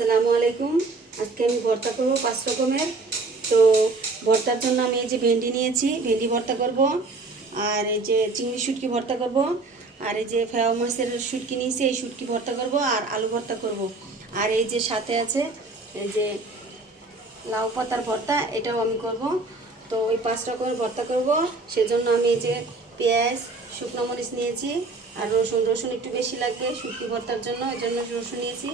আসসালামু আলাইকুম। আজকে আমি ভর্তা করব পাঁচ রকমের। তো ভর্তার জন্য আমি এই যে ভেন্ডি নিয়েছি, ভেন্ডি ভর্তা করব, আর এই যে চিংড়ি শুটকি ভর্তা করব, আর এই যে ফেওয়া মাছের শুটকি নিয়েছি, এই শুটকি ভর্তা করব, আর আলু ভর্তা করব। আর এই যে সাথে আছে এই যে লাউ পাতার ভর্তা, এটাও আমি করব। তো ওই পাঁচ রকমের ভর্তা করব। সেজন্য আমি এই যে পেঁয়াজ, শুকনো মরিচ নিয়েছি আর রসুন রসুন একটু বেশি লাগবে, শুটকি ভর্তার জন্য ওই জন্য রসুন নিয়েছি।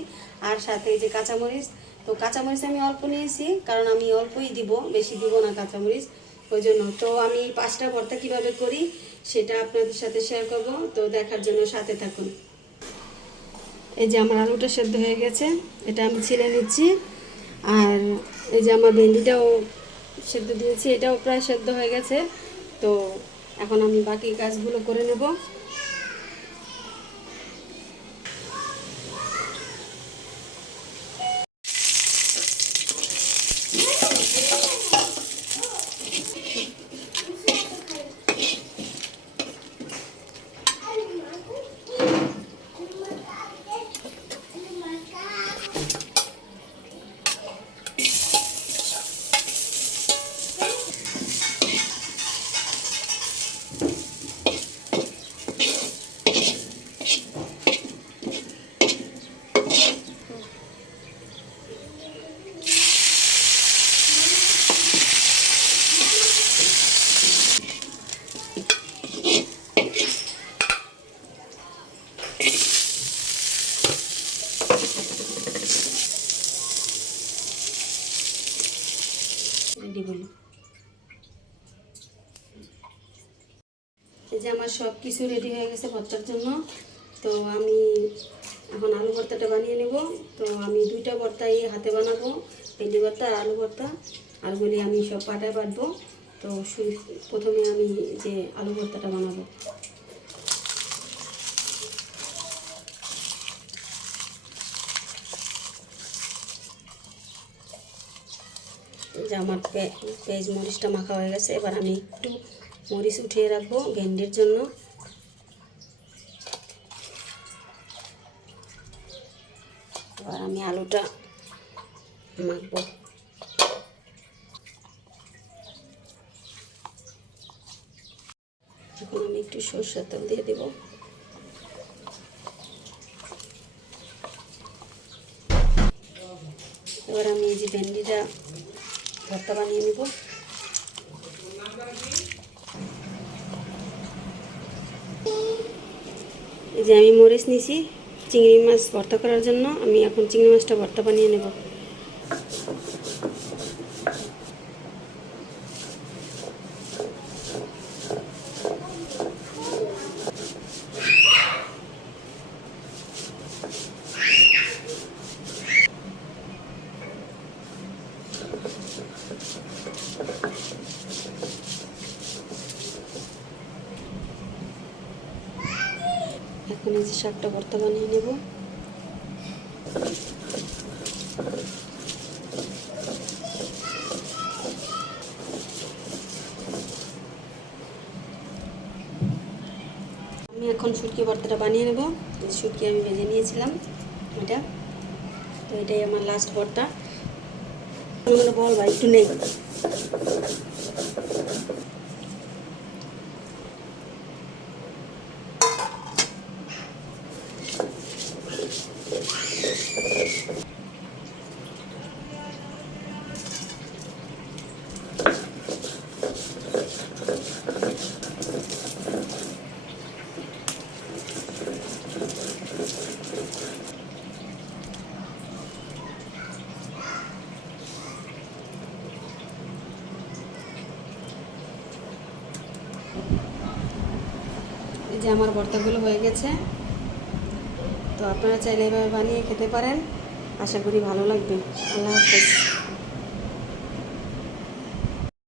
আর সাথে এই যে কাঁচামরিচ, তো কাঁচামরিচ আমি অল্প নিয়েছি, কারণ আমি অল্পই দিব, বেশি দিব না কাঁচামরিচ, ওই জন্য। তো আমি পাঁচটা ভর্তা কীভাবে করি, সেটা আপনাদের সাথে শেয়ার করব, তো দেখার জন্য সাথে থাকুন। এই যে আমার আলুটা সেদ্ধ হয়ে গেছে, এটা আমি ছিলে নিচ্ছি। আর এই যে আমার ভেন্ডিটাও সেদ্ধ দিয়েছি, এটাও প্রায় সেদ্ধ হয়ে গেছে। তো এখন আমি বাকি কাজগুলো করে নেব রেডি বলি এই যে আমার সব কিছু রেডি হয়ে গেছে ভর্তার জন্য, তো আমি এখন আলু ভর্তাটা বানিয়ে নেব। তো আমি দুইটা ভর্তাই হাতে বানাবো, ভেন্ডি ভর্তা আর আলু ভর্তা। আলুগুলি আমি সব পাটায় বাটবো। তো প্রথমে আমি যে আলু ভর্তাটা বানাবো। যে আমার পেঁয়াজ মরিচটা মাখা হয়ে গেছে। এবার আমি একটু মরিচ উঠিয়ে রাখব ভেন্ডির জন্য। এবার আমি আলুটা মাখবো। এখন আমি একটু সরষের তেল দিয়ে দেবো। এবার আমি এই যে ভেন্ডিটা ভর্তা বানিয়ে নেব। এই যে আমি মরিচ নিছি, চিংড়ি মাছ ভর্তা করার জন্য, আমি এখন চিংড়ি মাছটা ভর্তা বানিয়ে নেব। এখন এই যে শাকটা ভর্তা বানিয়ে নেব। আমি এখন শুটকি ভর্তাটা বানিয়ে নেব। শুটকি আমি ভেজে নিয়েছিলাম, এটা। তো এটাই আমার লাস্ট ভর্তা। বল ভাই, একটু নেই। যে আমার ভর্তাগুলো হয়ে গেছে। তো আপনারা চাইলে এভাবে বানিয়ে খেতে পারেন। আশা করি ভালো লাগবে। আল্লাহ হাফেজ।